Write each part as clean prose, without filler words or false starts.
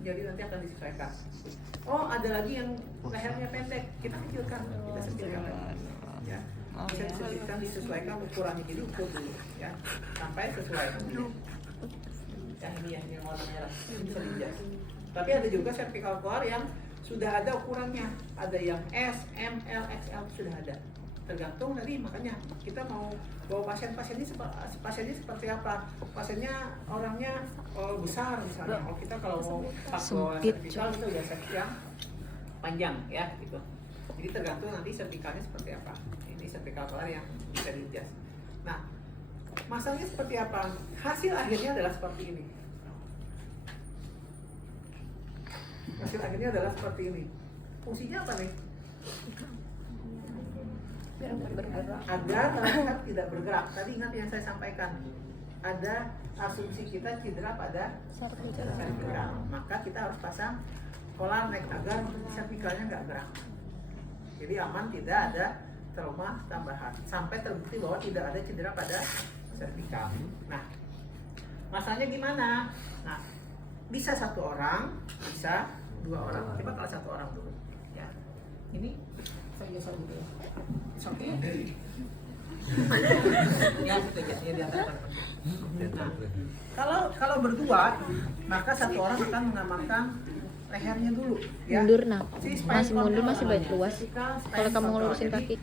jadi nanti akan disesuaikan. Oh, ada lagi yang lehernya pendek, kita kecilkan, kita kecilkan lagi. Ya, bisa disebutkan disesuaikan ukurannya, jadi ukur dulu, ya, sampai sesuai. Yang ini yang warna merah, ini bisa diadjust. Tapi ada juga cervical core yang sudah ada ukurannya, ada yang S, M, L, XL sudah ada. Tergantung tadi, makanya kita mau bawa pasiennya seperti apa. Pasiennya orangnya besar misalnya. Kalau kita kalau mau pakai cervical itu udah seksi yang panjang ya gitu. Jadi tergantung nanti cervicalnya seperti apa. Ini cervical core yang bisa di-adjust. Nah, masangnya seperti apa? Hasil akhirnya adalah seperti ini. Hasil akhirnya adalah seperti ini. Fungsinya apa nih? Agar masyarakat tidak bergerak. Tadi ingat yang saya sampaikan. Ada asumsi kita cedera pada cervical. Maka kita harus pasang polar neck agar cervicalnya nggak gerak. Jadi aman, tidak ada trauma tambahan. Sampai terbukti bahwa tidak ada cedera pada cervical. Nah, masanya gimana? Nah, bisa satu orang, bisa dua orang. Coba kalau satu orang dulu. Ya, ini saya geser dulu ya. Oke. Ya, kita geser di atas. Nah, kalau berdua, maka satu orang akan mengamankan lehernya dulu. Ya. Mundur nah, Si masih mundur masih namanya. banyak luas. Kalau kamu ngelurusin Jadi, kaki,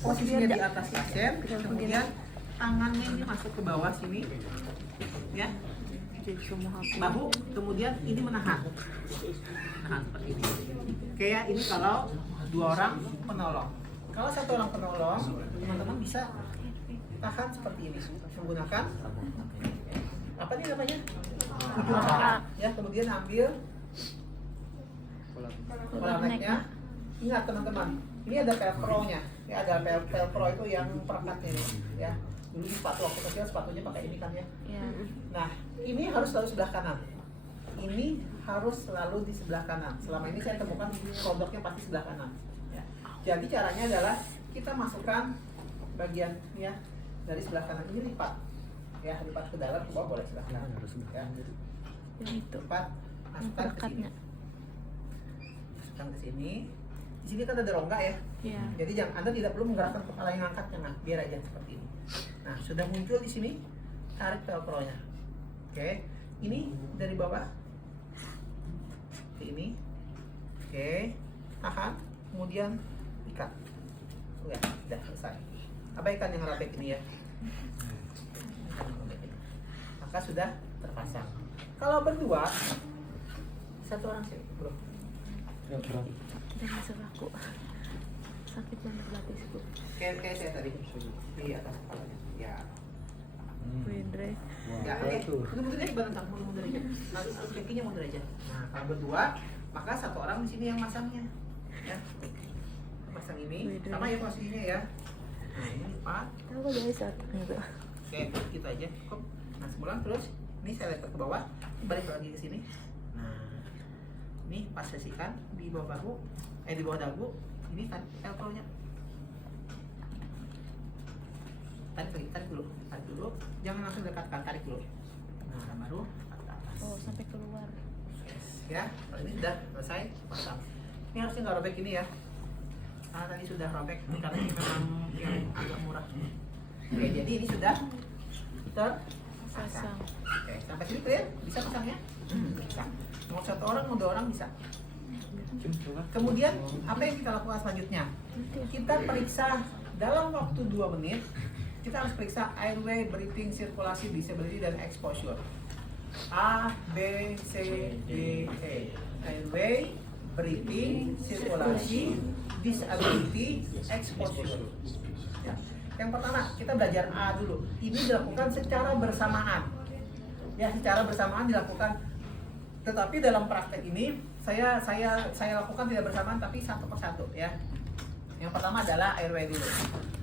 posisinya di atas pasien, kemudian tangannya ini masuk ke bawah sini, ya, bahu, kemudian ini menahan seperti ini. Kayak ini kalau dua orang penolong. Kalau satu orang penolong, teman-teman bisa tahan seperti ini menggunakan apa nih namanya? Ujung paha, ya, kemudian ambil pola neck-nya. Ingat teman-teman, ini ada velcro-nya. Ya, ada velcro itu yang perekatnya ini, ya. Dulu di sepatu waktu kecil sepatunya pakai ini kan ya. Nah, ini harus selalu sebelah kanan. Ini harus selalu di sebelah kanan. Selama ini saya temukan produknya pasti sebelah kanan. Ya. Jadi caranya adalah kita masukkan bagian ya dari sebelah kanan ini lipat. Ya, lipat ke dalam, ke bawah boleh sebelah kanan. Ya. Lipat, masukkan ke sini. Masukkan ke sini. Di sini kan ada rongga ya. Jadi Anda tidak perlu menggerakkan kepala yang angkatnya, nah, biar aja seperti ini. Nah, sudah muncul di sini, tarik velcro-nya. Oke, ini dari bawah ke ini. Oke, tahan, kemudian ikat. Ya, sudah selesai. Abaikan yang robek ini ya. Maka sudah terpasang. Kalau berdua, satu orang sih, bro. udah masuk aku. Sakit banget batisku. Kayak saya tadi di atas kepalanya. Ya. Wendre. Ya, oke. Mundur aja bareng, mundur aja. Kakinya mundur aja. Nah, kalau berdua, maka satu orang di sini yang masangnya. Ya. Pasang ini, sama ya posisinya ya. Nah, ini lipat. Tahu guys, gitu. Oke, gitu aja. Cukup. Nah, sebulan terus ini saya lipat ke bawah, balik lagi ke sini. Nah, ini posisikan di bawah bahu, di bawah dagu. Ini velcro-nya. Tarik dulu. Jangan langsung dekatkan, tarik dulu. Nah, baru tarik ke atas. Oh, sampai keluar. Ya, kalau ini sudah selesai, pasang. Ini harusnya nggak robek ini ya. Karena tadi sudah robek, karena ini memang yang agak murah. Oke, jadi ini sudah terpasang. Oke, sampai sini clear? Bisa pasangnya? Bisa. Mau satu orang, mau dua orang bisa. Kemudian apa yang kita lakukan selanjutnya? Kita periksa dalam waktu 2 menit. Kita harus periksa airway, breathing, sirkulasi, disability, dan exposure. A, B, C, D, E. Airway, breathing, sirkulasi, disability, exposure. Ya. Yang pertama kita belajar A dulu. Ini dilakukan secara bersamaan. Ya, secara bersamaan dilakukan. Tetapi dalam praktek ini saya lakukan tidak bersamaan tapi satu persatu ya. Yang pertama adalah airway dulu.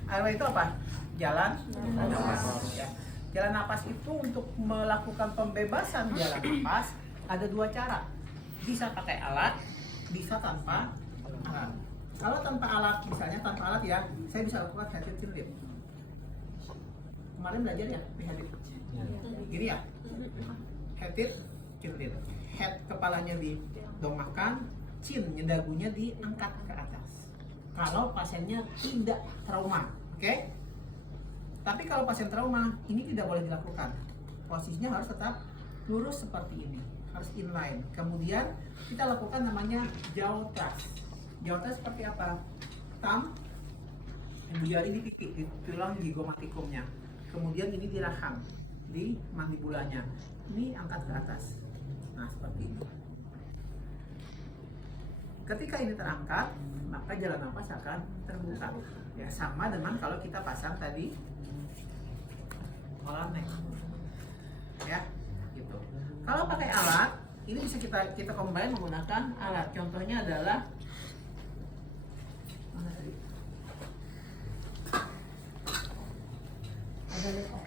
Airway itu apa? Jalan napas. Ya. Jalan napas itu untuk melakukan pembebasan jalan napas ada 2 cara. Bisa pakai alat, bisa tanpa alat. Kalau tanpa alat, misalnya tanpa alat ya, saya bisa lakukan head chin lip. Kemarin belajar ya, di head lip. Gini ya, head chin lip. head kepalanya didongakkan, chin dagunya diangkat ke atas. Kalau pasiennya tidak trauma, oke? Tapi kalau pasien trauma, ini tidak boleh dilakukan. Posisinya harus tetap lurus seperti ini, harus inline. Kemudian kita lakukan namanya jaw thrust. Jaw thrust seperti apa? Thumb, jari di pipi, di tulang zygomatikumnya. Kemudian ini di rahang, di mandibulanya. Ini angkat ke atas. Nah, seperti ini. Ketika ini terangkat, maka jalan nafas akan terbuka. Ya, sama dengan kalau kita pasang tadi collar neck. Ya, gitu. Kalau pakai alat, ini bisa kita combine menggunakan alat. Contohnya adalah mana tadi?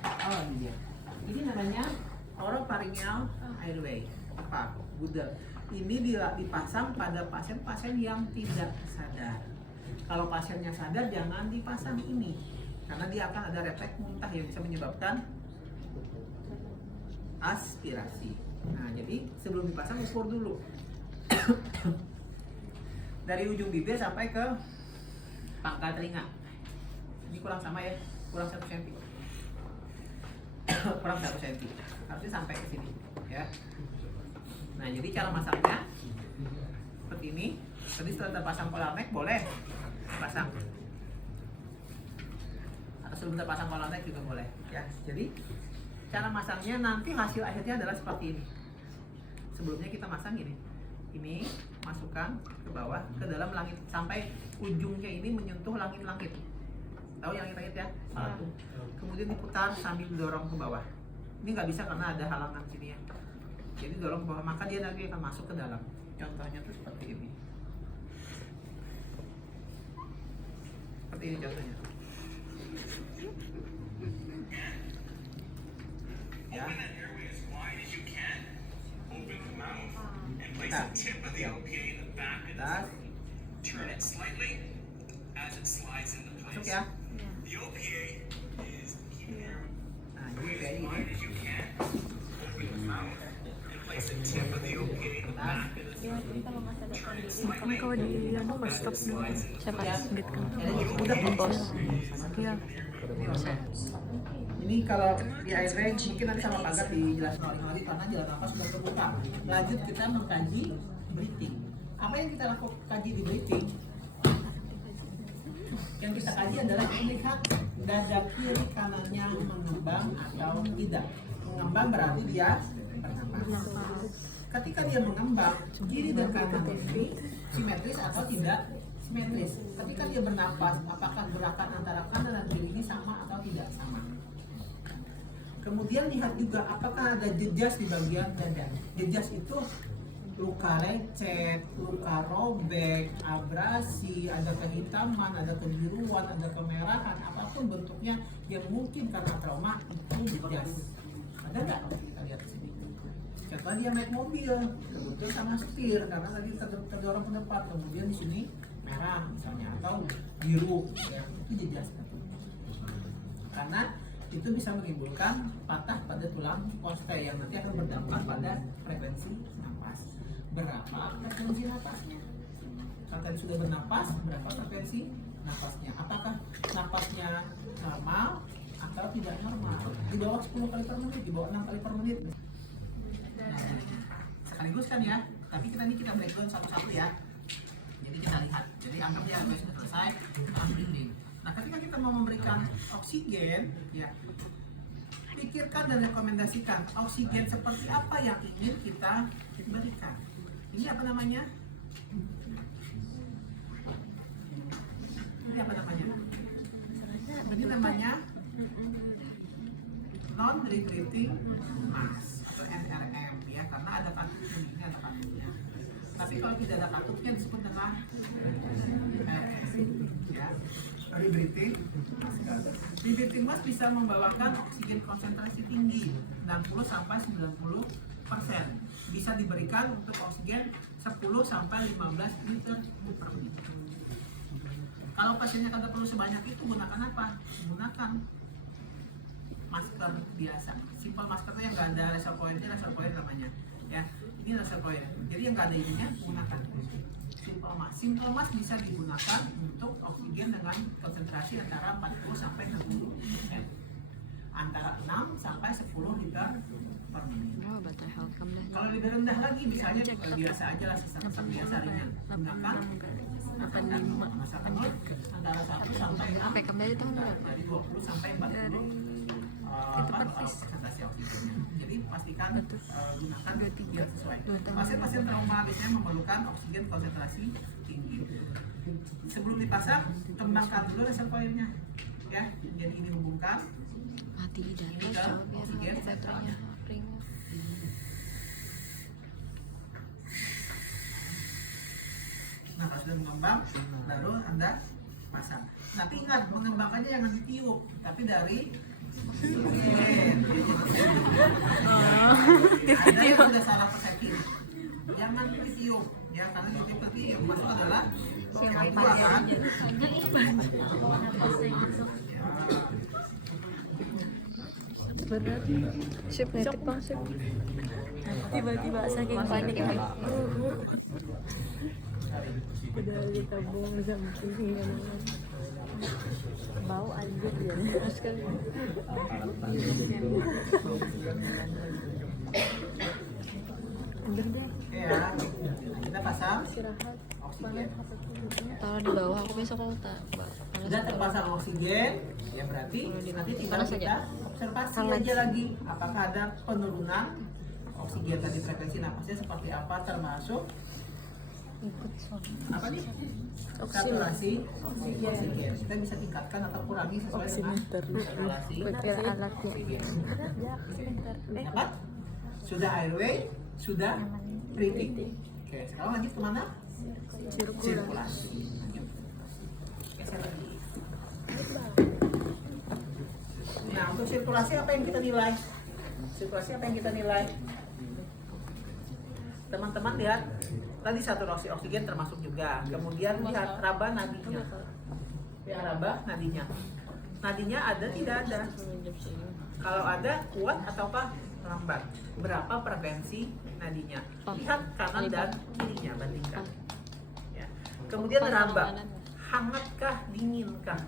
Oh, ini dia. Ini namanya oropharyngeal airway. Apa? Budel. Ini dipasang pada pasien-pasien yang tidak sadar. Kalau pasiennya sadar, jangan dipasang ini, karena dia akan ada refleks muntah yang bisa menyebabkan aspirasi. Nah, jadi sebelum dipasang ukur dulu dari ujung bibir sampai ke pangkal telinga. Ini kurang sama ya, kurang 1 cm. Kurang 1 cm. Harusnya sampai ke sini, ya. Nah, jadi cara masangnya seperti ini. Tadi setelah terpasang collar neck boleh pasang. Atau sebelum terpasang collar neck juga boleh, ya. Jadi cara masangnya nanti hasil akhirnya adalah seperti ini. Sebelumnya kita masang gini. Ini masukkan ke bawah ke dalam langit sampai ujungnya ini menyentuh langit-langit. Tahu yang langit-langit ya? Satu. Kemudian diputar sambil dorong ke bawah. Ini nggak bisa karena ada halangan sini ya. Jadi dorong ke bawah, maka dia nanti akan masuk ke dalam. Contohnya tuh seperti ini. Seperti ini contohnya. Ya. Atas. Masuk ya. Nah, ini kayak ini. Kamu kalau di anu nggak stop dulu. Siapa? Git kan? Udah bos. Iya. Ini kalau di airway mungkin nanti sama Pagar dijelaskan lagi karena jalan nafas sudah terbuka. Lanjut kita mengkaji breathing. Apa yang kita lakukan kaji di breathing? Yang kita kaji adalah melihat dada kiri kanannya mengembang atau tidak. Mengembang berarti dia bernapas. Ketika dia mengembang, kiri dan kanan ini simetris atau tidak simetris. Ketika dia bernapas, apakah gerakan antara kanan dan kiri ini sama atau tidak sama? Kemudian lihat juga apakah ada jejas di bagian dada. Jejas itu luka lecet, luka robek, abrasi, ada kehitaman, ada kebiruan, ada kemerahan, apapun bentuknya yang mungkin karena trauma itu jejas. Ada nggak? Kita lihat di sini. Contohnya dia naik mobil, kebetulan sama setir karena tadi terdorong ke depan, kemudian di sini merah misalnya atau biru, ya itu jejas. Karena itu bisa menimbulkan patah pada tulang poste yang nanti akan berdampak pada frekuensi napas. Berapa frekuensi napasnya? Kalau tadi sudah bernapas, berapa frekuensi napasnya? Apakah napasnya normal atau tidak normal? Di bawah 10 kali per menit, di bawah 6 kali per menit. Nah, sekaligus kan ya, tapi kita breakdown satu-satu ya. Jadi kita lihat, jadi anggap ya sudah selesai, kita breathing. Nah, ketika kita mau memberikan oksigen, ya pikirkan dan rekomendasikan oksigen seperti apa yang ingin kita berikan. Ini apa namanya? Ini apa namanya? Ini namanya non-rebreathing mask atau NRM ya, karena ada katupnya, ini ada katupnya. Tapi kalau tidak ada katupnya disebut dengan ya. Rebreathing mask. Rebreathing mask bisa membawakan oksigen konsentrasi tinggi 60 sampai 90%. Bisa diberikan untuk oksigen 10 sampai 15 liter per menit. Kalau pasiennya kagak perlu sebanyak itu, gunakan apa? Gunakan masker biasa. Simple masker itu yang nggak ada reservoir namanya. Ya, Ini reservoir. Jadi yang nggak ada ininya gunakan simple mask. Simple mask bisa digunakan untuk oksigen dengan konsentrasi antara 40 sampai 60%. Antara 6 sampai 10 liter per menit. Kalau lebih rendah lagi, misalnya biasa aja lah, sesak biasa ringan, gunakan masakan antara 1 sampai 6 dari 20 sampai 40 konsentrasi oksigennya. Jadi pastikan gunakan biar sesuai. Pasien-pasien trauma biasanya memerlukan oksigen konsentrasi tinggi. Sebelum dipasang, kembangkan dulu reservoirnya, ya. Jadi ini hubungkan ini ke oksigen sentralnya. Nah, kalau sudah mengembang, baru Anda pasang. Tapi ingat, mengembangkannya jangan ditiup, tapi dari ada yang sudah salah persepsi. Jangan ditiup, ya, karena ditiup nanti yang masuk adalah yang kedua kan. Berat. Sip, nitip bang, sip. Tiba-tiba saking panik ya. Udah ditabung samping ya. Bau anjir ya. Terus kan. Udah deh. Ya, kita pasang Istirahat. oksigen. Taruh di bawah, aku besok kalau tak Sudah terpasang oksigen, ya berarti nanti tinggal Panas kita observasi aja lagi apakah ada penurunan oksigen tadi, frekuensi napasnya seperti apa, termasuk apa nih? Saturasi oksigen. Kita bisa tingkatkan atau kurangi sesuai dengan saturasi oksigen. Dapat? Sudah airway, sudah breathing. Oke, sekarang lanjut kemana? Sirkulasi. Geser lagi. Nah, untuk sirkulasi apa yang kita nilai? Sirkulasi apa yang kita nilai? Teman-teman lihat, tadi saturasi oksigen termasuk juga. Kemudian lihat raba nadinya. Ya, raba nadinya. Nadinya ada tidak ada? Kalau ada, kuat ataukah lambat? Berapa frekuensi nadinya? Lihat kanan dan kirinya, bandingkan. Ya. Kemudian raba, hangatkah, dinginkah?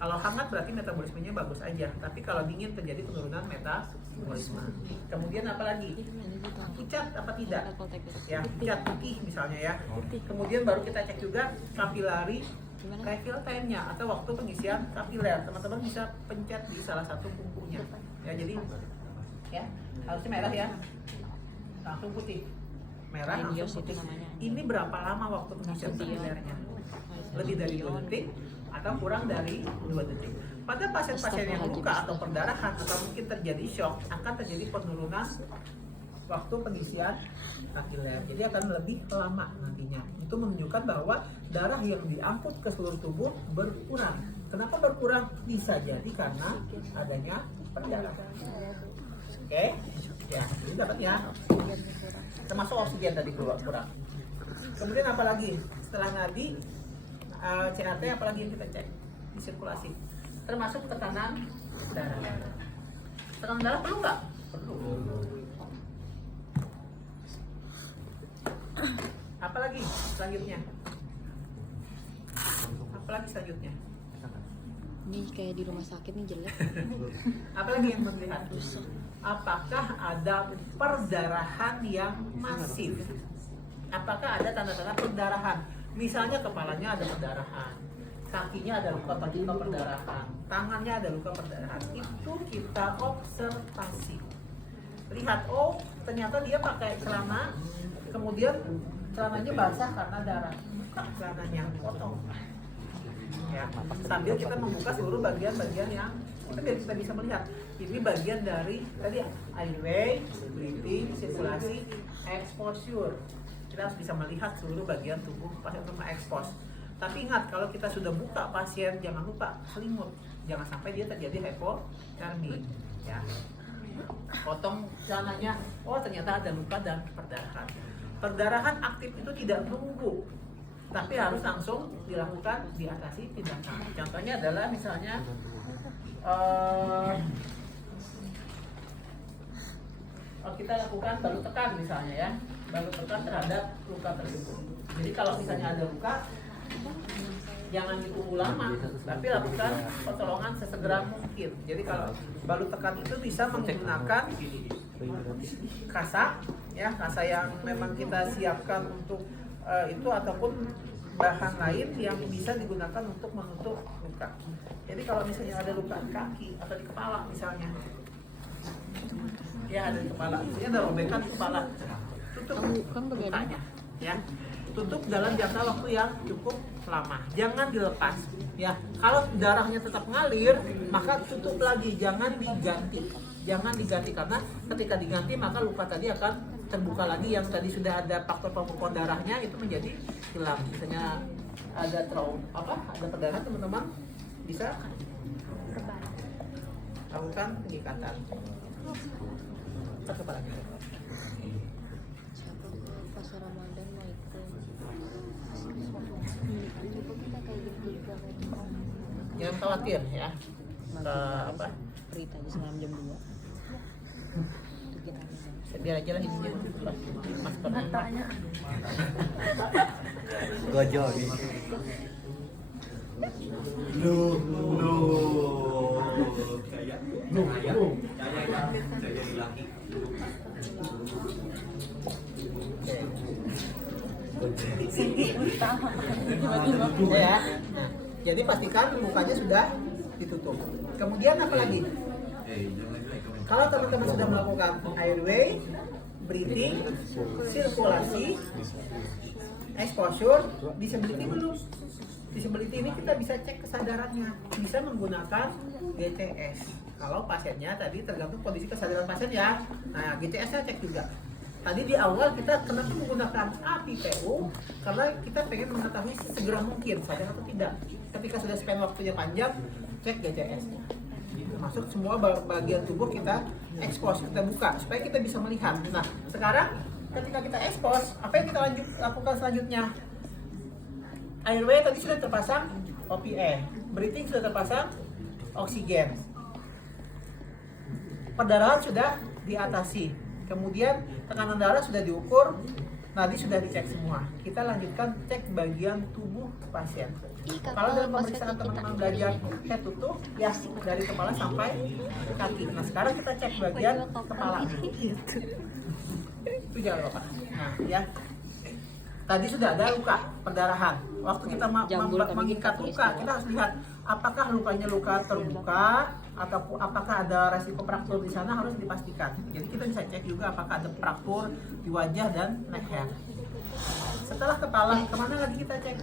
Kalau hangat berarti metabolismenya bagus aja, tapi kalau dingin terjadi penurunan metabolisme. Kemudian apa lagi? Pucat apa tidak? Ya, pucat putih misalnya ya. Kemudian baru kita cek juga kapilari refill time-nya atau waktu pengisian kapiler. Teman-teman bisa pencet di salah satu kukunya. Ya, jadi ya, harusnya merah ya. Langsung putih. Merah langsung putih. Ini berapa lama waktu pengisian kapilernya? Lebih dari 2 detik atau kurang dari 2 detik. Pada pasien-pasien yang luka atau perdarahan atau mungkin terjadi shock, akan terjadi penurunan waktu pengisian kapiler. Jadi akan lebih lama nantinya. Itu menunjukkan bahwa darah yang diangkut ke seluruh tubuh berkurang. Kenapa berkurang? Bisa jadi karena adanya perdarahan. Oke, ya, ini dapat ya. Termasuk oksigen tadi kurang. Kemudian apa lagi? Setelah nadi, CRT apalagi yang kita cek di sirkulasi, termasuk tekanan darah. Tekanan darah perlu nggak? Perlu. Apalagi selanjutnya? Apalagi selanjutnya? Ini kayak di rumah sakit nih jelek. Apalagi yang melihat? Apakah ada perdarahan yang masif? Apakah ada tanda-tanda perdarahan? Misalnya kepalanya ada perdarahan, kakinya ada luka perdarahan, tangannya ada luka perdarahan. Itu kita observasi. Lihat, oh ternyata dia pakai celana, kemudian celananya basah karena darah. Buka celananya, potong. Ya, sambil kita membuka seluruh bagian-bagian yang itu biar kita bisa melihat. Ini bagian dari tadi airway, breathing, sirkulasi, exposure. Kita harus bisa melihat seluruh bagian tubuh pasien untuk mengekspos. Tapi ingat, kalau kita sudah buka pasien, jangan lupa selimut. Jangan sampai dia terjadi hipotermi. Ya. Potong celananya, oh ternyata ada luka dan perdarahan. Perdarahan aktif itu tidak nunggu, tapi harus langsung dilakukan, diatasi tindakan. Contohnya adalah misalnya kita lakukan balut tekan misalnya ya, balut tekan terhadap luka tersebut. Jadi kalau misalnya ada luka, jangan ditunggu lama, tapi lakukan pertolongan sesegera mungkin. Jadi kalau balut tekan itu bisa menggunakan kasa, ya kasa yang memang kita siapkan untuk itu, ataupun bahan lain yang bisa digunakan untuk menutup luka. Jadi kalau misalnya ada luka di kaki atau di kepala misalnya, ya ada di kepala, misalnya ada robekan di kepala, tutup lukanya, ya tutup dalam jangka waktu yang cukup lama, jangan dilepas. Ya, kalau darahnya tetap ngalir, maka tutup lagi, jangan diganti karena ketika diganti maka luka tadi akan terbuka lagi, yang tadi sudah ada faktor pembekuan darahnya itu menjadi hilang. Misalnya ada ada perdarahan, teman-teman bisa lakukan pengikatan. Kepala kita. Siapa ke pas Ramadan mau ikut? Coba kita kayak gitu juga. Jangan khawatir ya. Berita aja semalam jam 2. Itu kita Biar aja lah ininya masker. Matanya. Gojo Ya. Nah, jadi pastikan mukanya sudah ditutup. Kemudian apa lagi? Kalau teman-teman sudah melakukan airway, breathing, sirkulasi, exposure, disability belum. Disability ini kita bisa cek kesadarannya, bisa menggunakan GCS. Kalau pasiennya tadi tergantung kondisi kesadaran pasien ya. Nah, GCS-nya cek juga. Tadi di awal kita kenapa menggunakan APPU, karena kita pengen mengetahui segera mungkin sadar atau tidak. Ketika sudah spend waktunya panjang, cek GCS-nya. Termasuk semua bagian tubuh kita expose, kita buka supaya kita bisa melihat. Nah, sekarang ketika kita expose, apa yang kita lakukan selanjutnya? Airway tadi sudah terpasang OPE, breathing sudah terpasang oksigen, perdarahan sudah diatasi, kemudian tekanan darah sudah diukur, nadi sudah dicek semua. Kita lanjutkan cek bagian tubuh pasien. Kalau dalam pemeriksaan teman-teman belajar head to toe, ya dari kepala sampai kaki. Nah, sekarang kita cek bagian kepala. Itu jangan lupa. Nah, ya. Tadi sudah ada luka, perdarahan. Waktu kita mengikat luka, kita harus lihat apakah lukanya luka terbuka atau apakah ada resiko fraktur di sana, harus dipastikan. Jadi kita bisa cek juga apakah ada fraktur di wajah dan leher. Setelah kepala, kemana lagi kita cek?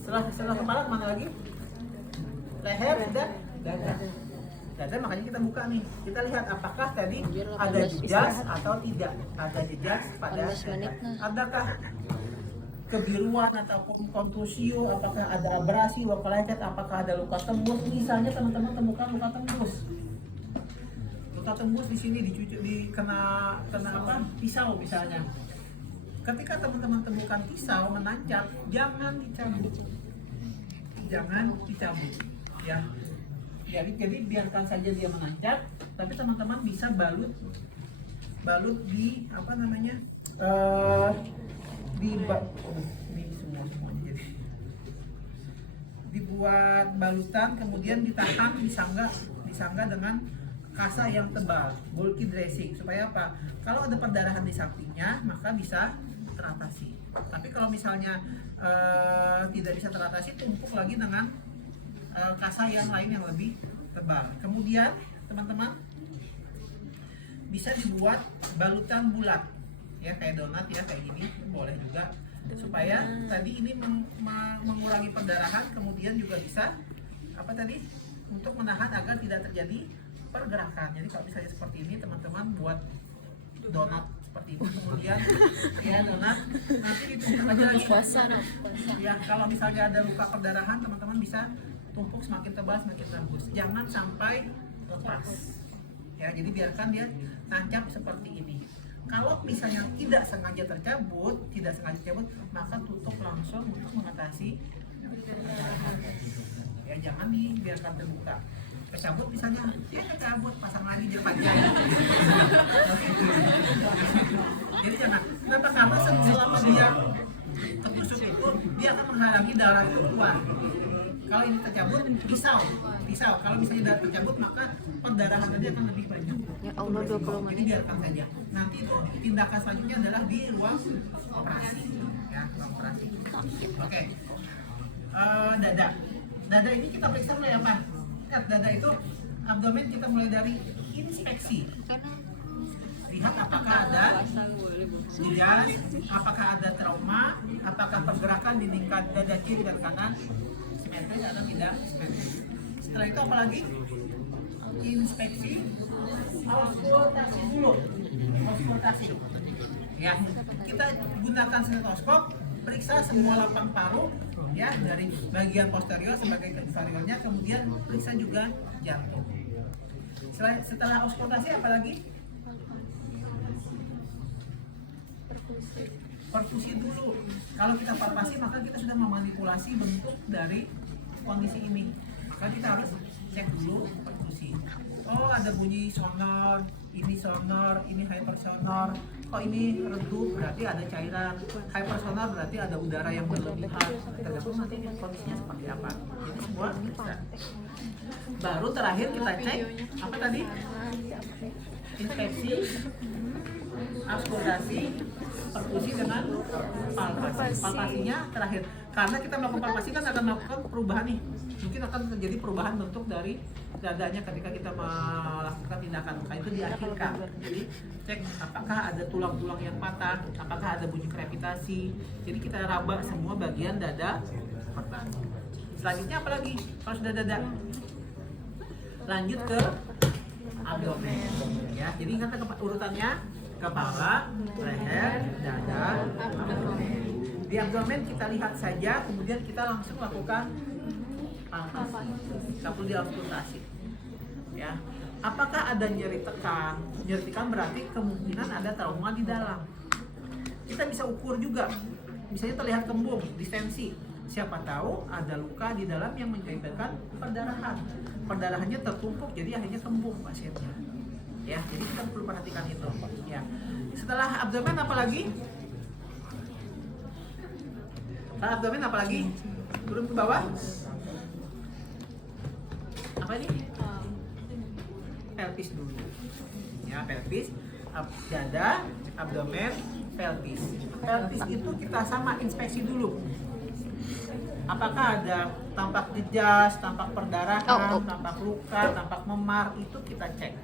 Setelah kepala kemana lagi? Leher sudah dada. Dada makanya kita buka nih. Kita lihat apakah tadi ada jejas atau tidak. Ada jejas pada dada. Adakah kebiruan ataupun kontusio, apakah ada abrasi, luka lecet, apakah ada luka tembus. Misalnya teman-teman temukan luka tembus. Luka tembus di sini kena apa? Pisau misalnya. Ketika teman-teman temukan pisau menancap, jangan dicabut. Jangan dicabut, ya. Jadi biarkan saja dia menancap, tapi teman-teman bisa balut di apa namanya? Di semuanya jadi dibuat balutan, kemudian ditahan, disangga dengan kasa yang tebal, bulky dressing, supaya apa? Kalau ada perdarahan di sampingnya, maka bisa teratasi. Tapi kalau misalnya tidak bisa teratasi, tumpuk lagi dengan kasa yang lain yang lebih tebal. Kemudian teman-teman bisa dibuat balutan bulat, ya kayak donat ya, kayak gini boleh juga, supaya tadi ini mengurangi perdarahan, kemudian juga bisa apa tadi untuk menahan agar tidak terjadi pergerakan. Jadi kalau misalnya seperti ini, teman-teman buat donat seperti ini, kemudian ya donat nanti ditumpuk aja lagi. Ya kalau misalnya ada luka perdarahan, teman-teman bisa tumpuk semakin tebal semakin tembus, jangan sampai lepas. Ya jadi biarkan dia tancap seperti ini. Kalau misalnya tidak sengaja tercabut, maka tutup langsung untuk mengatasi perdarahan. Ya jangan dibiarkan terbuka. kecabut misalnya, dia kecabut pasang lagi dia panjang. Jadi jangan. Kenapa? Karena selama dia tertusuk itu dia akan menghalangi darah itu keluar. Kalau ini tercabut, pisau. Kalau misalnya darah tercabut maka perdarahan tadi akan lebih banyak. Ya Allah 20 Jadi menit. biarkan saja. Nanti itu tindakan selanjutnya adalah di ruang operasi. Ya, ruang operasi. Oke. Dada. Dada ini kita periksa mulai apa? Lihat dada itu abdomen kita mulai dari inspeksi. Lihat apakah ada gas, apakah ada trauma, apakah pergerakan di lingkar dada kiri dan kanan simetris atau tidak simetris. Setelah itu apa lagi? Inspeksi, auskultasi dulu. Auskultasi. Ya, kita gunakan stetoskop, periksa semua lapang paru, ya, dari bagian posterior sebagai inferiornya, kemudian periksa juga jantung. Setelah auskultasi apa lagi? Perfusi dulu. Kalau kita palpasi maka kita sudah memanipulasi bentuk dari kondisi ini. Maka kita harus cek dulu perfusi. Oh, ada bunyi sonor, ini hypersonor. Oh, ini redup, berarti ada cairan. Hypersonor berarti ada udara yang berlebihan. Tergantung nanti kondisinya seperti apa. Jadi semua bisa. Baru terakhir kita cek apa tadi? Inspeksi, auskultasi, perfusi dengan palpasi. Palpasinya terakhir. Karena kita melakukan palpasi kan akan melakukan perubahan nih. Mungkin akan terjadi perubahan bentuk dari dadanya ketika kita melakukan tindakan. Maka itu diakhirkan. Jadi cek apakah ada tulang-tulang yang patah, apakah ada bunyi krepitasi. Jadi kita raba semua bagian dada pertama. Selanjutnya apa lagi? Kalau sudah dada, lanjut ke abdomen. Ya, jadi ingat urutannya: kepala, leher, dada, abdomen. Di abdomen kita lihat saja, kemudian kita langsung lakukan palpasi. Kita perlu diauskultasi. Ya, apakah ada nyeri tekan? Nyeri tekan berarti kemungkinan ada trauma di dalam. Kita bisa ukur juga. Misalnya terlihat kembung, distensi. Siapa tahu ada luka di dalam yang menyebabkan perdarahan. Perdarahannya tertumpuk, jadi akhirnya kembung pasiennya. Ya, jadi kita perlu perhatikan itu. Ya. Setelah abdomen apa lagi? Setelah abdomen apa lagi? Turun ke bawah. Apa ini? Pelvis dulu. Ya, pelvis, dada, abdomen, pelvis. Pelvis itu kita sama inspeksi dulu. Apakah ada tampak dejas, tampak perdarahan, tampak luka, tampak memar, itu kita cek.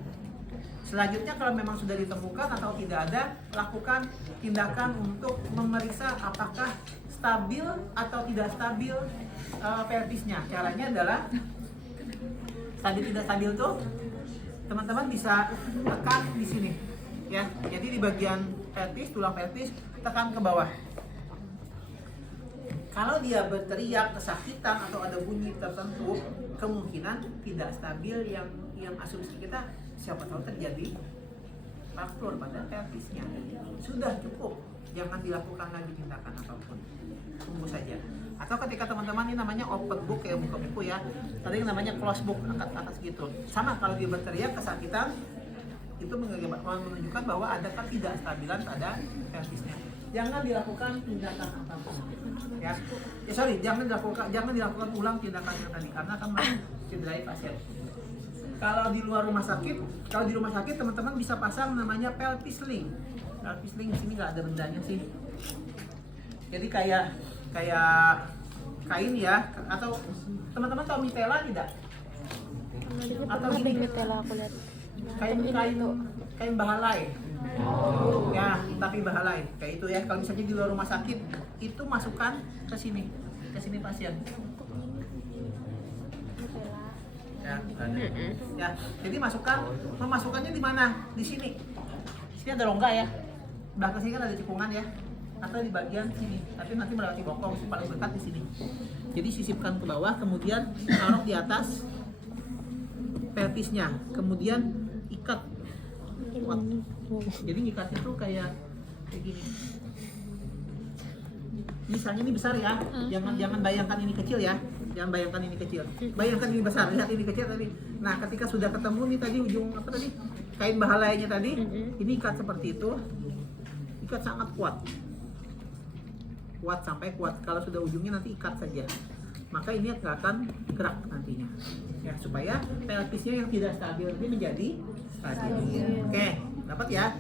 Selanjutnya kalau memang sudah ditemukan atau tidak ada, lakukan tindakan untuk memeriksa apakah stabil atau tidak stabil pelvisnya. Caranya adalah stabil tidak stabil tuh teman-teman bisa tekan di sini, ya. Jadi di bagian pelvis, tulang pelvis, tekan ke bawah. Kalau dia berteriak kesakitan atau ada bunyi tertentu, kemungkinan tidak stabil yang asumsi kita siapa tahu terjadi fraktur pada pelvisnya. Sudah cukup, jangan dilakukan lagi tindakan apapun. Tunggu saja. Atau ketika teman-teman ini namanya open book ya, buka buku ya. Tadi yang namanya close book, angkat atas gitu. Sama kalau dia berteriak kesakitan, itu menunjukkan bahwa ada ketidakstabilan pada pelvisnya. Jangan dilakukan tindakan apapun. Ya, jangan dilakukan ulang tindakan yang tadi karena akan mencederai pasien. Kalau di luar rumah sakit, kalau di rumah sakit teman-teman bisa pasang namanya pelvis sling. Pelvis sling di sini nggak ada bendanya sih. Jadi kayak kain ya, atau teman-teman tahu mitela tidak? Atau gini, kain bahalai. Ya, tapi bahalai kayak itu ya. Kalau misalnya di luar rumah sakit itu masukkan ke sini pasien. Ya, ya. Jadi memasukkannya di mana? Di sini. Sini ada rongga ya. Belakang sini kan ada cekungan ya. Atau di bagian sini. Tapi nanti melewati bokong, paling dekat di sini. Jadi sisipkan ke bawah, kemudian taruh di atas pelvisnya, kemudian ikat. Jadi ikatnya tuh kayak gini. Misalnya ini besar ya, jangan bayangkan ini kecil ya, jangan bayangkan ini kecil. Bayangkan ini besar, lihat ini kecil tapi Nah, ketika sudah ketemu nih tadi ujung apa tadi? Kain bahalainya tadi, ini ikat seperti itu. Ikat sangat kuat. Kuat sampai kuat. Kalau sudah ujungnya nanti ikat saja. Maka ini nggak akan gerak nantinya. Ya, supaya pelvisnya yang tidak stabil ini menjadi stabil. Oke, dapat ya?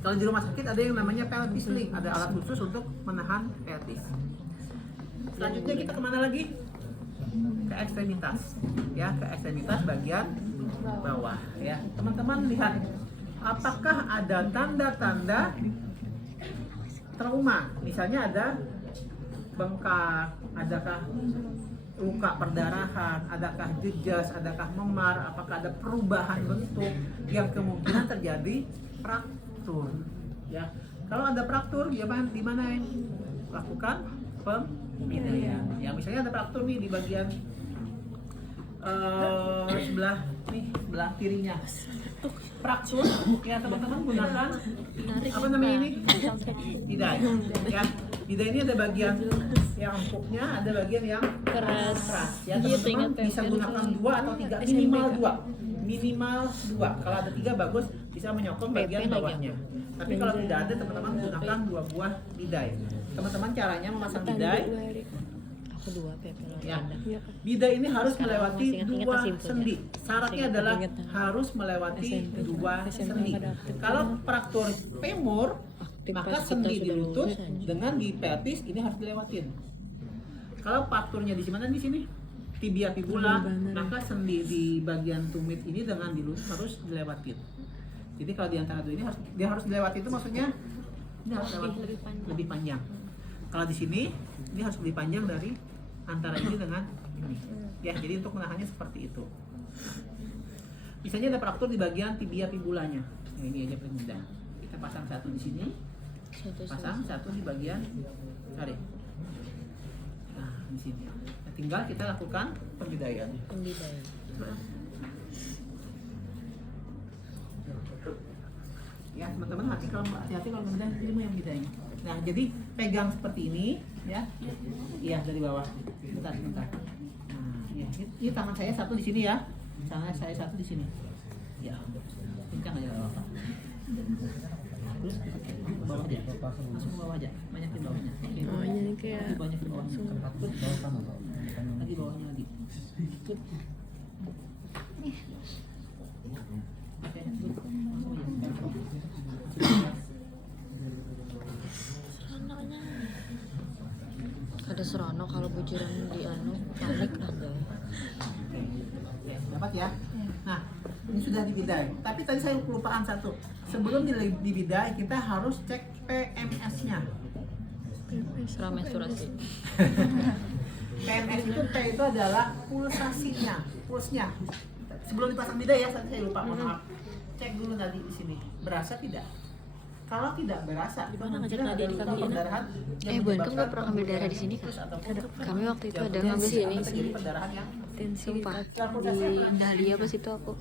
Kalau di rumah sakit ada yang namanya pelvis sling, ada alat khusus untuk menahan pelvis. Selanjutnya kita kemana lagi? Ke ekstremitas, ya, ke ekstremitas bagian bawah. Ya, teman-teman lihat, apakah ada tanda-tanda trauma? Misalnya ada bengkak, adakah luka perdarahan, adakah jejas, adakah memar, apakah ada perubahan bentuk yang kemungkinan terjadi fraktur, ya. Kalau ada fraktur, di mana yang lakukan pemindaian? Ya, misalnya ada fraktur nih di bagian sebelah kirinya. Fraktur, ya teman-teman gunakan apa namanya ini? Bidai, ya. Bidai ini ada bagian yang empuknya, ada bagian yang keras. Ya, teman-teman bisa gunakan 2 atau 3, minimal 2. Kalau ada 3 bagus, bisa menyokong bagian bawahnya. Tapi kalau tidak ada, teman-teman gunakan 2 buah bidai. Teman-teman caranya memasang bidai. Aku 2 PP Ya, bidai ini harus melewati 2 sendi. Syaratnya adalah harus melewati 2 sendi. Kalau fraktur femur, maka sendi di lutut dengan di pelvis ini harus dilewatin. Kalau frakturnya di mana? Di sini, tibia fibula, maka sendi di bagian tumit ini dengan di lutut harus dilewatin. Jadi kalau di antara dua ini harus dilewati, itu maksudnya ini harus lebih panjang. Kalau di sini ini harus lebih panjang dari antara ini dengan ini. Ya, jadi untuk menahannya seperti itu. Misalnya ada fraktur di bagian tibia fibulanya. Nah, ini aja paling mudah. Kita pasang satu di sini, pasang satu di bagian cari. Nah, di sini. Nah, tinggal kita lakukan pembidaian. Ya, teman-teman hati-hati kalau kemudian ini mau yang bidain. Nah, jadi pegang seperti ini, ya. Iya, dari bawah. Bentar. Nah, ya. Ini tangan saya satu di sini ya. Tangan saya satu di sini. Ya, kencang aja apa. Terus ke bawah aja. Langsung ke bawah aja. Banyakin bawahnya. Oh, jadi kayak banyakin bawahnya. Lagi bawahnya lagi. Oke, ada serono kalau bujuran di anu panik ada. Dapat ya? Nah, ini sudah dibidai. Tapi tadi saya kelupaan satu. Sebelum dibidai, kita harus cek PMS-nya. Setelah menstruasi. PMS itu P itu adalah pulsnya. Sebelum dipasang bidai ya, saya lupa, mohon maaf. Cek dulu tadi di sini. Berasa tidak? Kalau tidak berasa, Gimana ngajak Nadia di kaki perdarahan. Bu Antum nggak pernah ngambil darah di sini kan? Kami waktu itu ada ngambil sini. Perdarahan yang tensi Sumpah di Dahlia pas itu aku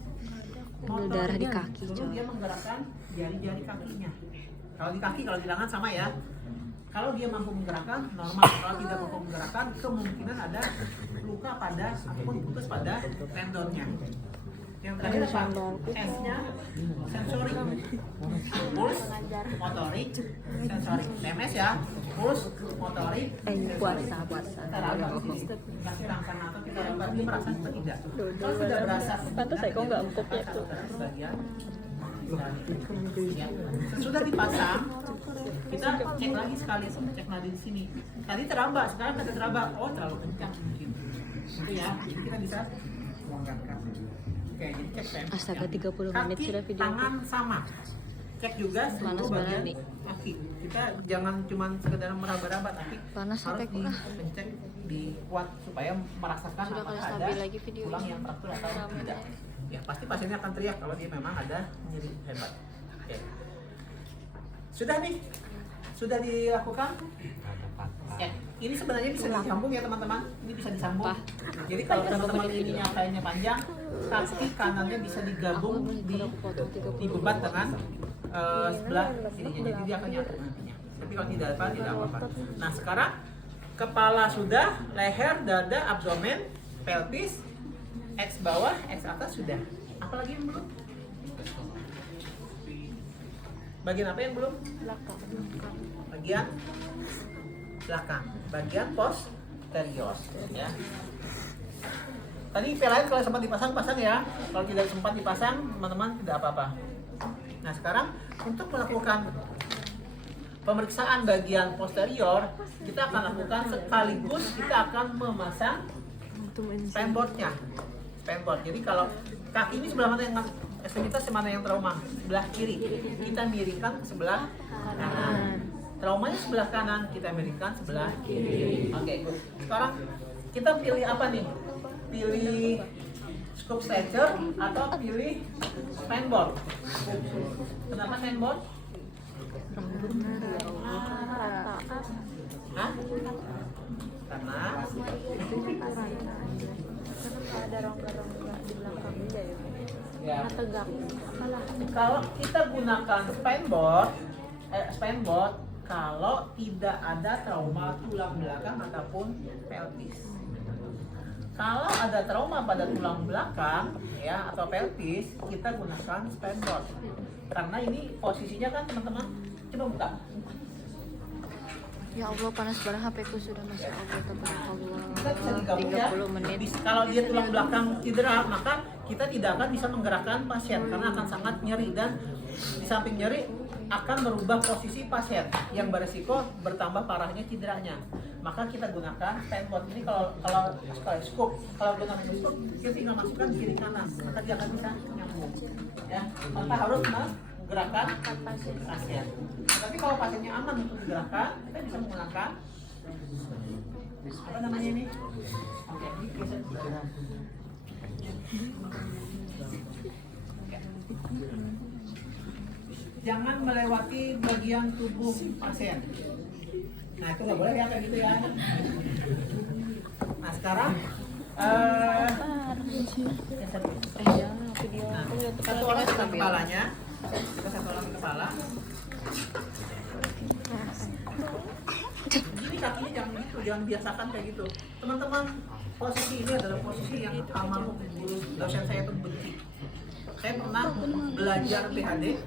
ngambil darah di kaki dulu coy. dia menggerakkan jari-jari kakinya. Kalau di kaki, kalau di lengan sama ya. Kalau dia mampu menggerakkan, normal. Kalau tidak mampu menggerakkan, kemungkinan ada luka pada ataupun putus pada tendonnya. Yang terakhir apa? S-nya sensorik, puls, motorik, sensorik. TMS ya, puls, motorik, Puasa. kita raba di sini. Kasih rangkang atau kita raba, dia merasa atau tidak. Kalau sudah berasa, Pantas saya kok nggak empuk ya tuh. bagian ya. Sesudah dipasang, kita cek lagi sekali, cek lagi di sini. Tadi teraba, sekarang tidak teraba. Oh, terlalu kencang mungkin. Itu ya, jadi kita bisa melonggarkan. Oke, jadi cek PMS. Astaga, 30 menit Kaki, sudah video. tangan sama. Cek juga seluruh Panas bagian banget nih. kaki. Kita jangan cuma sekedar meraba-raba, tapi Panas harus sampai kok. dicek, dikuat supaya merasakan Sudah apakah kayak ada stabil lagi videonya. tulang yang fraktur atau Rame. tidak. Ya, pasti pasiennya akan teriak kalau dia memang ada nyeri hebat. Oke. Sudah nih, sudah dilakukan. Ya, ini sebenarnya bisa disambung ya teman-teman. Ini bisa disambung. Jadi kalau teman-teman ininya kainnya panjang, kaki kanannya bisa digabung di beban dengan sebelah sininya. Jadi dia akan nyatu nantinya. Tapi kalau tidak apa-apa. Nah, sekarang kepala sudah, leher, dada, abdomen, pelvis, X bawah, X atas sudah. Apalagi yang belum? Bagian apa yang belum? Bagian belakang, bagian posterior, ya. Tadi PLN kalau sempat dipasang, pasang ya. Kalau tidak sempat dipasang, teman-teman tidak apa-apa. Nah sekarang untuk melakukan pemeriksaan bagian posterior, kita akan lakukan sekaligus kita akan memasang spanboardnya. Spanboard. Jadi kalau kaki ini sebelah mana yang ekstremitas mana yang trauma? Sebelah kiri. Kita miringkan ke sebelah kanan. Traumanya sebelah kanan, kita miringkan sebelah kiri. Oke, good. Sekarang kita pilih apa nih? Pilih scoop stretcher atau pilih spanboard? Kenapa spanboard? Hah? Karena ada rongga-rongga di belakang aja ya. ya, Tegak. Apalah. kalau kita gunakan spanboard kalau tidak ada trauma tulang belakang ataupun pelvis. Kalau ada trauma pada tulang belakang ya atau pelvis, kita gunakan spanboard. Karena ini posisinya kan teman-teman, coba buka. Ya Allah, panas banget HP ku sudah masuk Allah, tabarakallah. Kita bisa digabung ya. 30 menit. Kalau dia tulang belakang cedera, maka kita tidak akan bisa menggerakkan pasien karena akan sangat nyeri dan di samping nyeri akan merubah posisi pasien yang beresiko bertambah parahnya cederanya. Maka kita gunakan spanboard ini kalau scoop, kalau gunakan scoop kita tinggal masukkan kiri kanan, maka dia akan bisa nyambung. Ya, maka harus menggerakkan pasien. Tapi kalau pasiennya aman untuk digerakkan, kita bisa menggunakan apa namanya ini? Oke, ini geser. Jangan melewati bagian tubuh pasien. Nah itu nggak boleh ya kayak gitu ya. Nah sekarang nah, satu orang ke kepalanya, kita satu orang ke kepala. Ini kakinya jangan gitu, jangan biasakan kayak gitu. Teman-teman, posisi ini adalah posisi yang almarhum guru dosen saya itu benci. Saya pernah belajar PHD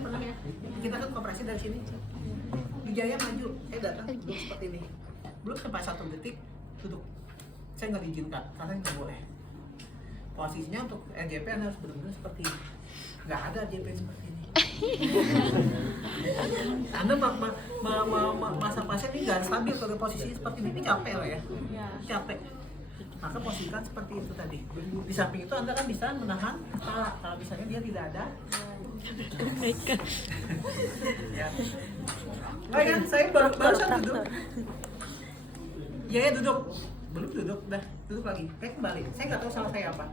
pernah ya. Kita kan koperasi dari sini. Wijaya maju, saya datang duduk seperti ini. Belum sampai 1 detik duduk. Saya nggak diizinkan karena nggak boleh. Posisinya untuk RJP harus benar-benar seperti ini. Nggak ada RJP seperti ini. Anda masa pasien ini nggak stabil kalau posisi seperti ini capek lah ya. Capek. Maka posisikan seperti itu tadi. Di samping itu Anda kan bisa menahan kepala. Kalau misalnya dia tidak ada. Ya. Oh ya, saya barusan duduk. Ya duduk. Belum duduk, dah duduk lagi. Saya kembali. Saya nggak tahu salah saya apa.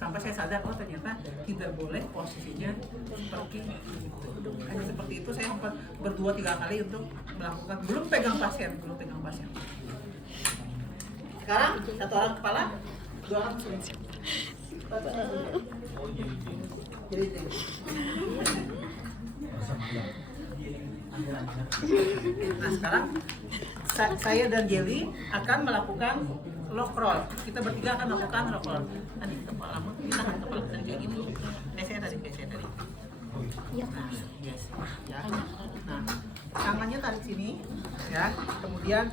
Sampai saya sadar, oh ternyata tidak boleh posisinya seperti itu. Hanya seperti itu saya sempat berdua 3 kali untuk melakukan. Belum pegang pasien. Sekarang 1 orang kepala, 2 orang sini. Jadi nah sekarang saya dan Jelly akan melakukan lock roll. Kita bertiga akan melakukan lock roll. Tadi kepalamu, kita akan kepala tadi kayak gini. Saya tadi. Nah, yes. Ya. Nah, tangannya tarik sini, ya. Kemudian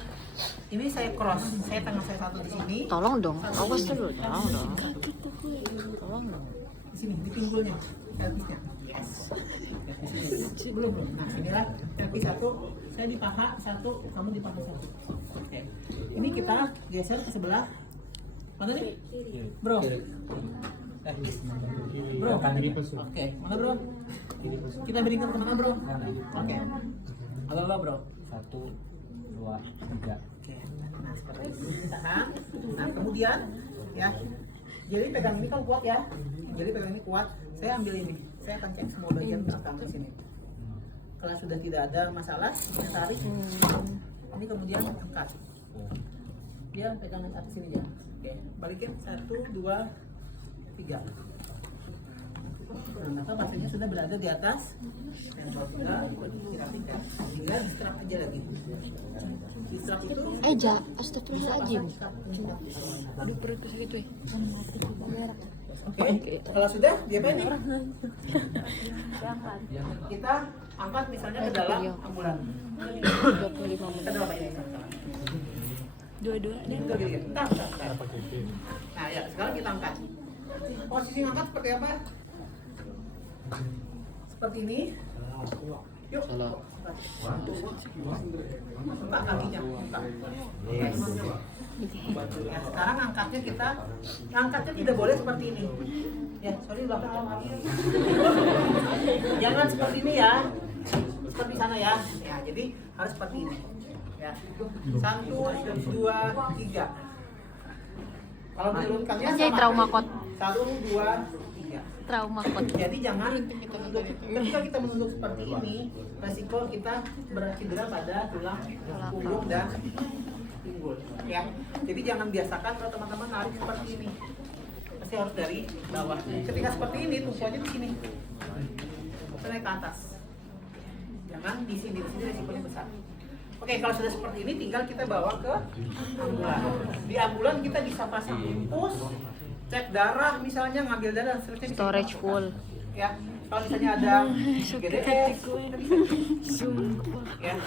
ini saya cross. Tangan saya satu di sini. Tolong dong, awas dulu. Tolong dong. Di sini, di pinggulnya, pelvisnya. Yes. Belum. Nah, sinilah pelvis 1, saya di paha 1, kamu di paha 1. Oke. Ini kita geser ke sebelah mana nih? Bro. Bro. Oke, mana bro? Kita berikan kemana bro? Oke. Halo bro. 1, 2, 3. Oke. Nah seperti itu. Tahan. Nah kemudian ya. Jadi pegang ini kan kuat ya. Jadi pegang ini kuat. Saya ambil ini. Saya akan cek semua bagian belakang di sini. Kalau sudah tidak ada masalah, saya tarik. Ini kemudian angkat. Dia pegang atas sini ya. Oke, balikin 1, 2, 3. Nah, maka pasirnya sudah berada di atas sensor kita, dirapikan. Tinggal distrap aja lagi. Distrap itu Eja, astagfirullahaladzim. Aduh perutku sakit weh. oke. Kalau sudah, diapain nih? Kita angkat misalnya ke dalam ambulan. 25 menit. Kita berapa ini? Dua-dua dan Itu gini. Bentar. Nah ya, sekarang kita angkat. Posisi angkat seperti apa? Seperti ini. Yuk. Buka kakinya. Buka. Ya, sekarang angkatnya tidak boleh seperti ini. Ya, sorry belakang. Jangan seperti ini ya. Seperti sana ya. Ya, jadi harus seperti ini. Ya. 1, 2, 3. Kalau menurunkannya Anjay, trauma kot. 1, 2, 3. Trauma kot. Jadi jangan ketika kita menunduk seperti ini, resiko kita cedera pada tulang punggung dan pinggul. Ya, jadi jangan biasakan kalau teman-teman narik seperti ini. Pasti harus dari bawah. Ketika seperti ini, tumpuannya di sini. Naik ke atas. Jangan di sini resikonya besar. Oke, kalau sudah seperti ini, tinggal kita bawa ke ambulan. Di ambulan kita bisa pasang infus, cek darah misalnya, ngambil darah dan seterusnya. Bisa Storage dimasukkan. full. Ya, kalau misalnya ada GDS, ya, dan seterusnya.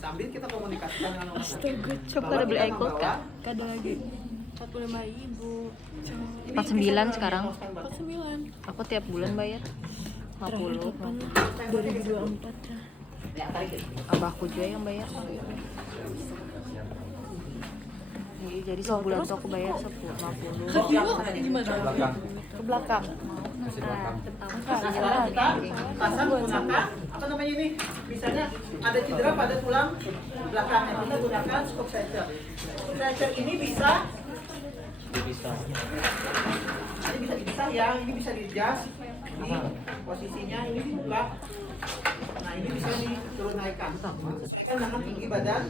Sambil kita komunikasikan dengan orang astaga, Coba ada beli air cold kak? kada lagi 45.000. 49 sekarang. 49. Aku tiap bulan bayar 50. 2024 ya. Ya, tarik. Abahku juga yang bayar. Jadi sebulan tuh aku bayar 50. Gimana? Ke belakang. Sekarang kita pasang menggunakan apa namanya ini? Misalnya ada cedera pada tulang belakangnya, kita gunakan scoop stretcher. Stretcher ini bisa dipisah ya, ini bisa di-adjust. Ini posisinya ini dibuka. Nah, ini bisa diturun naikkan. Sesuaikan dengan tinggi badan.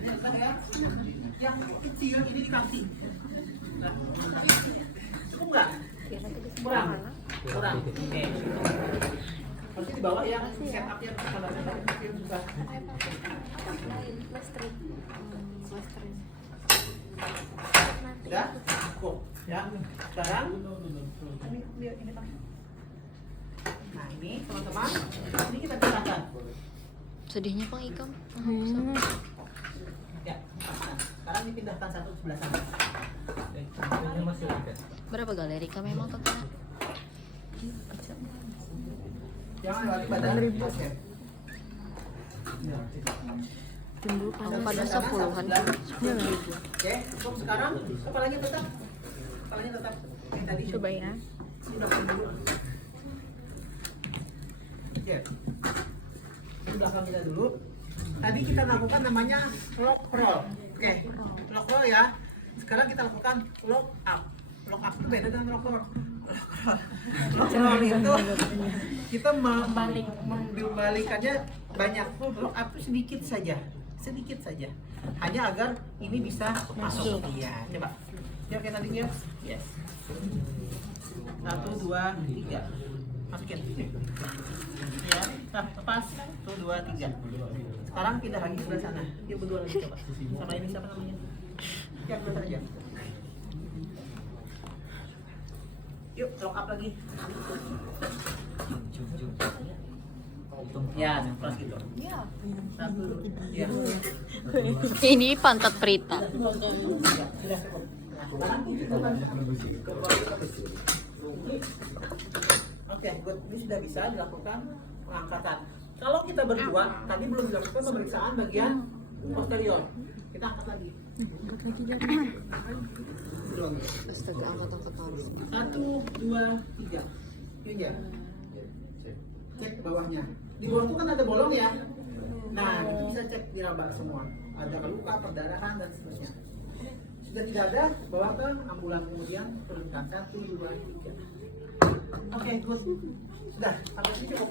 Ini letak ya. Yang kecil ini di kaki. Nah, cukup nggak? Kurang. Oke. Pasti di bawah yang setupnya susah. Udah? Cukup. Ya. Sekarang ini pakai. Nah, ini teman-teman, ini kita pisahkan. Sedihnya Bang Ikam. Ya, nah, sekarang dipindahkan satu sebelah sana. Berapa galeri Kak memang totalnya? Jangan lewati badan pasien. Aku pada 10-an. 9.000. Oke, untuk sekarang kepalanya tetap. Yang tadi. Coba ya. Sudah dulu. Oke. Di belakang kita dulu. Tadi kita lakukan namanya lock roll. Oke, lock roll ya. Sekarang kita lakukan lock up. Lock up itu beda dengan lock roll. Lock roll itu kita membalikannya banyak. Lock up itu sedikit saja. Hanya agar ini bisa masuk. Iya, coba. Ya kayak tadi ya. Yes. 1, 2, 3. Masukin. Ya, nah, lepas. 1, 2, 3. Sekarang pindah lagi sebelah sana. Yuk berdua lagi coba. Sama ini siapa namanya? Ya, berdua aja. Yuk, lock up lagi. Ya, plus gitu. Ya. 1, ya. Ini pantat Prita. Sudah cukup. Nah, sekarang oke, good. Ini sudah bisa dilakukan pengangkatan. Kalau kita berdua, tadi belum dilakukan pemeriksaan bagian posterior. Kita angkat lagi. Belum. Astaga, angkat-angkat harus. 1, 2, 3. Ini dia. Cek ke bawahnya. Di bawah itu kan ada bolong ya. Nah, itu bisa cek diraba semua. Ada luka, perdarahan dan seterusnya. Sudah tidak ada, bawa ke ambulan kemudian turunkan 1, 2, 3. Oke, good. Sudah, sampai sini cukup.